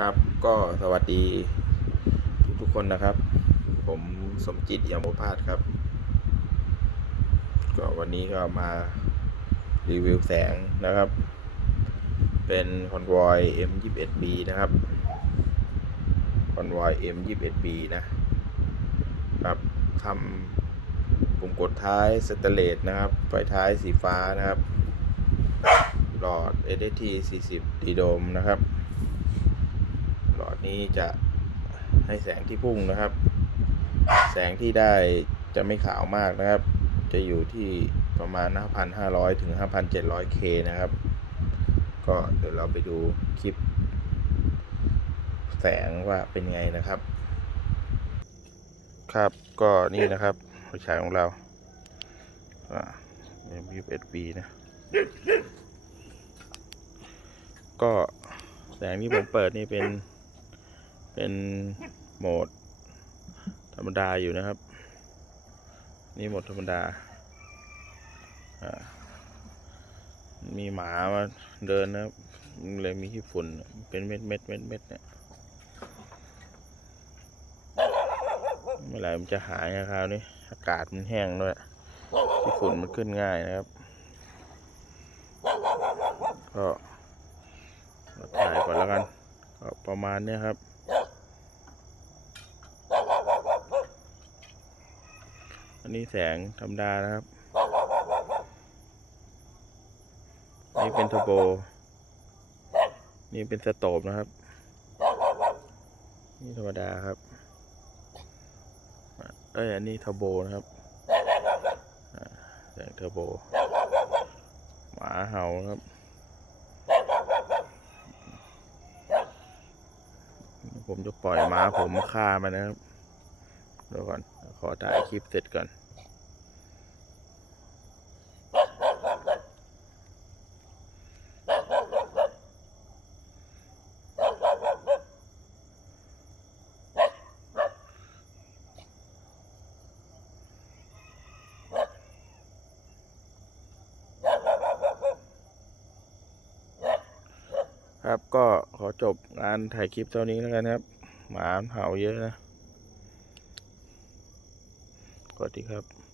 ครับ ก็สวัสดีทุกทุกๆคนนะครับ ผมสมจิตยามโมพาสครับ ก็วันนี้ก็มารีวิวแสงนะครับ เป็นคอนวอย M21B นะครับคอนวอย M21B นะครับทำปุ่มกดท้ายสเตเลสนะครับ ไฟท้ายสีฟ้านะครับ หลอด SST 40ดีโดมนะครับ นี้จะให้แสงที่พุ่งนะครับ แสงที่ได้จะไม่ขาวมากนะครับ จะอยู่ที่ประมาณ 5,500 ถึง 5,700K นะครับ ก็เดี๋ยวเราไปดูคลิป แสงว่าเป็นไงนะครับ ครับก็นี่นะครับไฟฉายของเราอ่า M21B นะก็แสงที่ผมเปิดนี่เป็น เป็นโหมดธรรมดาอยู่นะครับ นี่โหมดธรรมดา มีหมามาเดินนะครับเลยมีขี้ฝุ่นเป็นเม็ดเม็ดเม็ดเม็ดเนี่ยเมื่อไหร่มันจะหายนะครับนี่อากาศมันแห้งด้วยขี้ฝุ่นมันขึ้นง่ายนะครับ ก็ถ่ายก่อนแล้วกันก็ประมาณเนี้ยครับ อั นนี้แสงธรรมดานะครับ นี่เป็นเทอร์โบ นี่เป็นสโตบนะครับ นี่ธรรมดาครับ เอ้ย อันนี้เทอร์โบนะครับแสงเทอร์โบ หมาเห่าครับผมจะปล่อยหมาผมฆ่ามันนะครับเดี๋ยวก่อน ขอถ่ายคลิปเสร็จก่อน ครับก็ขอจบงานถ่ายคลิปเท่านี้แล้วกันครับ หมาเห่าเยอะนะ สวัสดีครับ